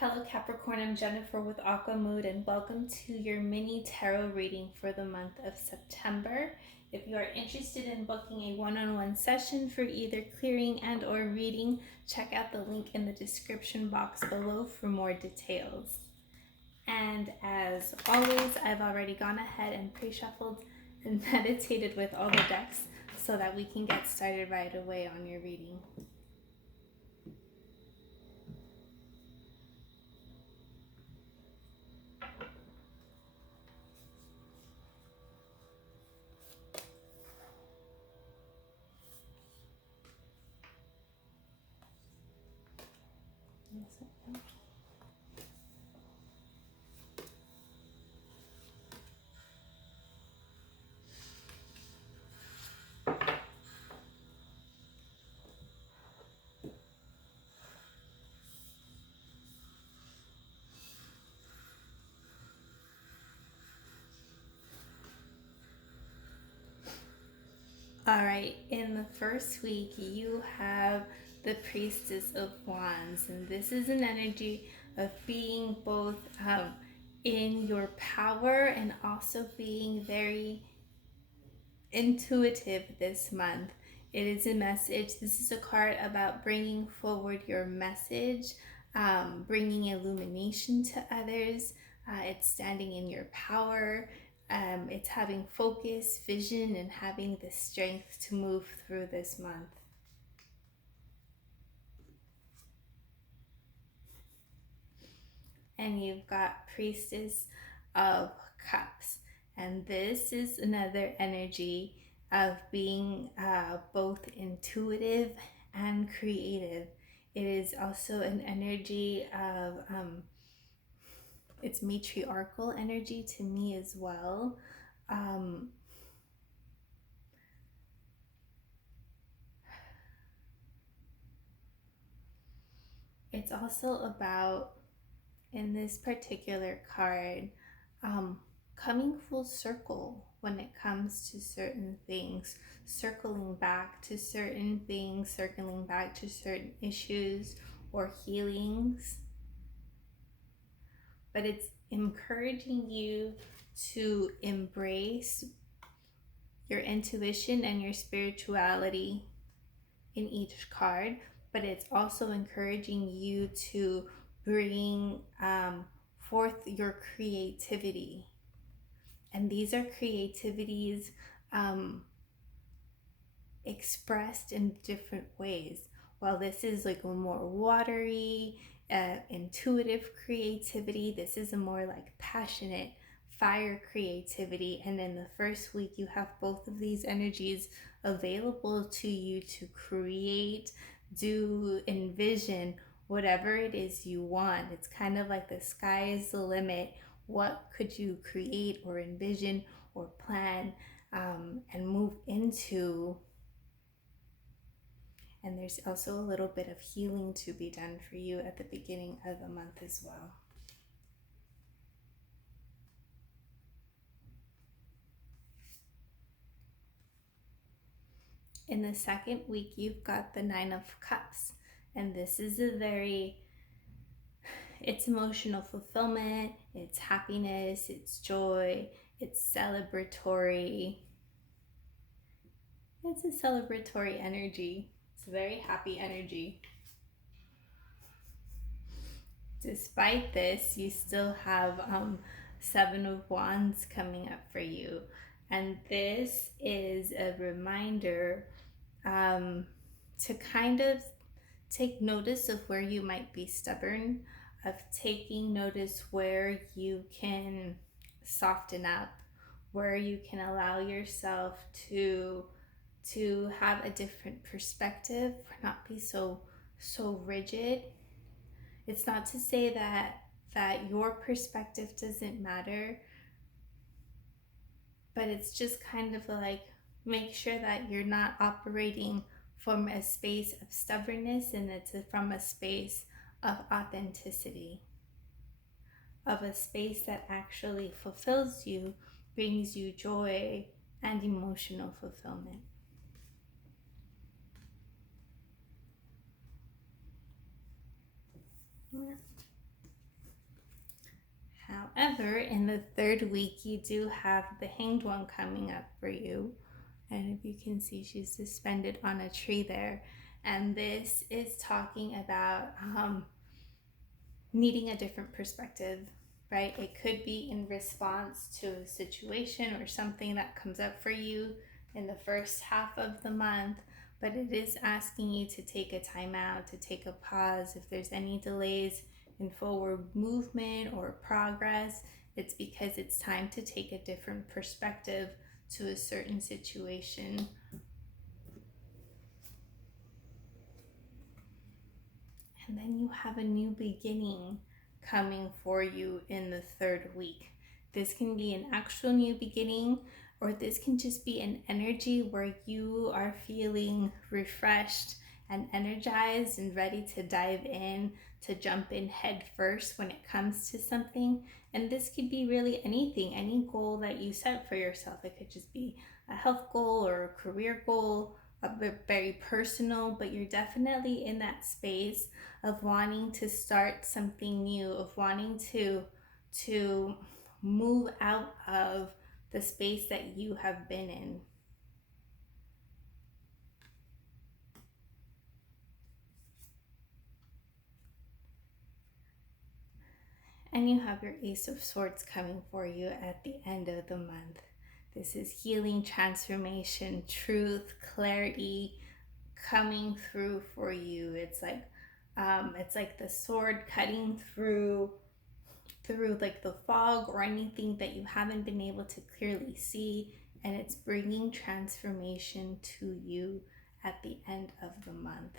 Hello Capricorn, I'm Jennifer with Aqua Mood and welcome to your mini tarot reading for the month of September. If you are interested in booking a one-on-one session for either clearing and or reading, check out the link in the description box below for more details. And as always, I've already gone ahead and pre-shuffled and meditated with all the decks so that we can get started right away on your reading. All right, in the first week, you have the Priestess of Wands, and this is an energy of being both in your power and also being very intuitive this month. It is a message. This is a card about bringing forward your message, bringing illumination to others. It's standing in your power. It's having focus, vision, and having the strength to move through this month. And you've got Priestess of Cups. And this is another energy of being both intuitive and creative. It is also an energy of, it's matriarchal energy to me as well. It's also about, in this particular card, coming full circle when it comes to certain things, circling back to certain things, circling back to certain issues or healings. But it's encouraging you to embrace your intuition and your spirituality in each card, but it's also encouraging you to bring forth your creativity. And these are creativities expressed in different ways. While this is like a more watery, intuitive creativity, this is a more like passionate, fire creativity. And in the first week, you have both of these energies available to you to create, do, envision whatever it is you want. It's kind of like the sky is the limit. What could you create or envision or plan and move into? And there's also a little bit of healing to be done for you at the beginning of the month as well. In the second week, you've got the Nine of Cups. And this is it's emotional fulfillment, it's happiness, it's joy, it's celebratory. It's a celebratory energy. It's a very happy energy. Despite this, you still have Seven of Wands coming up for you. And this is a reminder to kind of take notice of where you might be stubborn, of taking notice where you can soften up, where you can allow yourself to have a different perspective, not be so rigid. It's not to say that your perspective doesn't matter, but it's just kind of like make sure that you're not operating from a space of stubbornness, and it's from a space of authenticity, of a space that actually fulfills you, brings you joy and emotional fulfillment. Yeah. However, in the third week, you do have the Hanged One coming up for you. And if you can see, she's suspended on a tree there. And this is talking about needing a different perspective, right? It could be in response to a situation or something that comes up for you in the first half of the month, but it is asking you to take a time out, to take a pause. If there's any delays in forward movement or progress, it's because it's time to take a different perspective to a certain situation. And then you have a new beginning coming for you in the third week. This can be an actual new beginning, or this can just be an energy where you are feeling refreshed and energized and ready to dive in, to jump in head first when it comes to something. And this could be really anything, any goal that you set for yourself. It could just be a health goal or a career goal, a very personal, but you're definitely in that space of wanting to start something new, of wanting to move out of the space that you have been in. And you have your Ace of Swords coming for you at the end of the month. This is healing, transformation, truth, clarity coming through for you. It's like the sword cutting through like the fog or anything that you haven't been able to clearly see, and it's bringing transformation to you at the end of the month.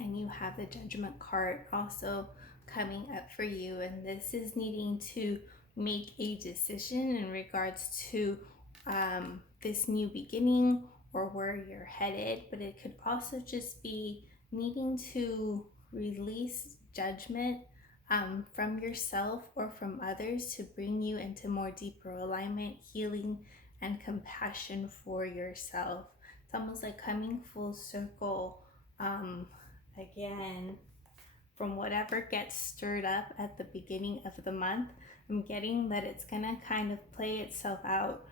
And you have the Judgment card also coming up for you, and this is needing to make a decision in regards to this new beginning or where you're headed, but it could also just be needing to release judgment from yourself or from others to bring you into more deeper alignment, healing, and compassion for yourself. It's almost like coming full circle again from whatever gets stirred up at the beginning of the month. I'm getting that it's gonna kind of play itself out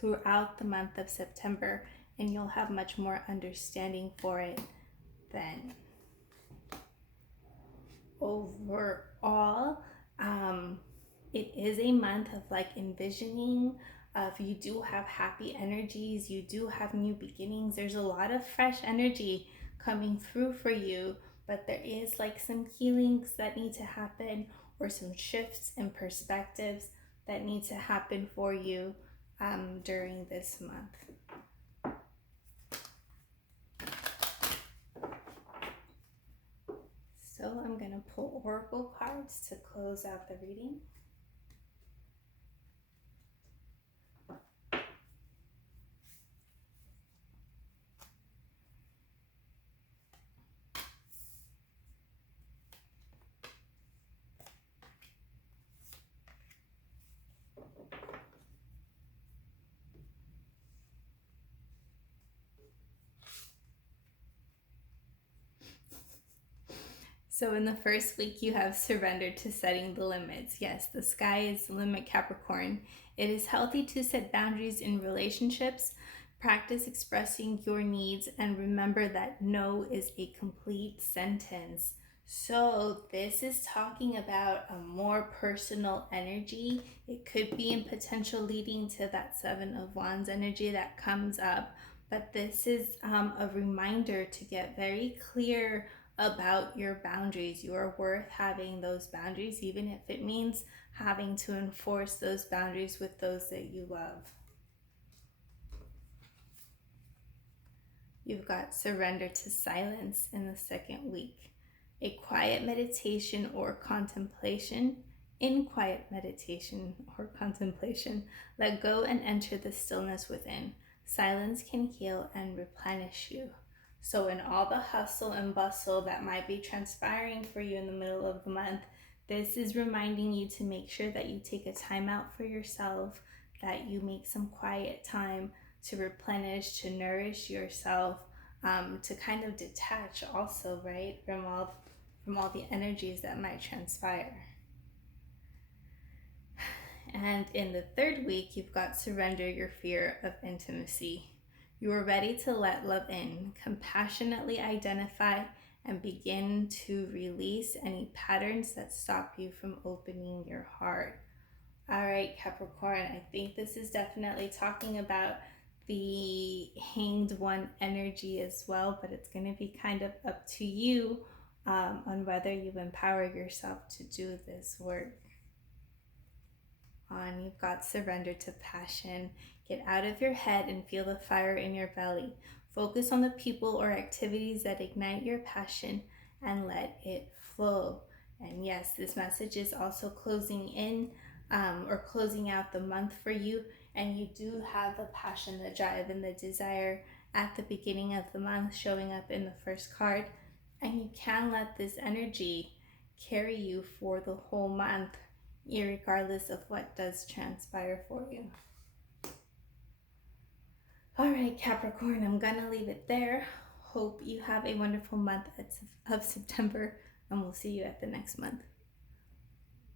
throughout the month of September, and you'll have much more understanding for it then. Overall, it is a month of like envisioning of you do have happy energies, you do have new beginnings. There's a lot of fresh energy coming through for you, but there is like some healings that need to happen or some shifts in perspectives that need to happen for you during this month. So I'm going to pull oracle cards to close out the reading. So in the first week, you have surrendered to setting the limits. Yes, the sky is the limit, Capricorn. It is healthy to set boundaries in relationships. Practice expressing your needs and remember that no is a complete sentence. So this is talking about a more personal energy. It could be in potential leading to that Seven of Wands energy that comes up. But this is a reminder to get very clear about your boundaries. You are worth having those boundaries, even if it means having to enforce those boundaries with those that you love. You've got surrender to silence in the second week. A quiet meditation or contemplation. In quiet meditation or contemplation, let go and enter the stillness within. Silence can heal and replenish you. So in all the hustle and bustle that might be transpiring for you in the middle of the month, this is reminding you to make sure that you take a time out for yourself, that you make some quiet time to replenish, to nourish yourself, to kind of detach also, right, from all the energies that might transpire. And in the third week, you've got surrender your fear of intimacy. You are ready to let love in, compassionately identify and begin to release any patterns that stop you from opening your heart. All right, Capricorn, I think this is definitely talking about the hanged one energy as well, but it's going to be kind of up to you on whether you empower yourself to do this work. On, you've got surrender to passion. Get out of your head and feel the fire in your belly. Focus on the people or activities that ignite your passion and let it flow. And yes, this message is also closing in or closing out the month for you. And you do have the passion, the drive, and the desire at the beginning of the month showing up in the first card. And you can let this energy carry you for the whole month, irregardless of what does transpire for you. All right, Capricorn, I'm gonna leave it there. Hope you have a wonderful month of September, and we'll see you at the next month.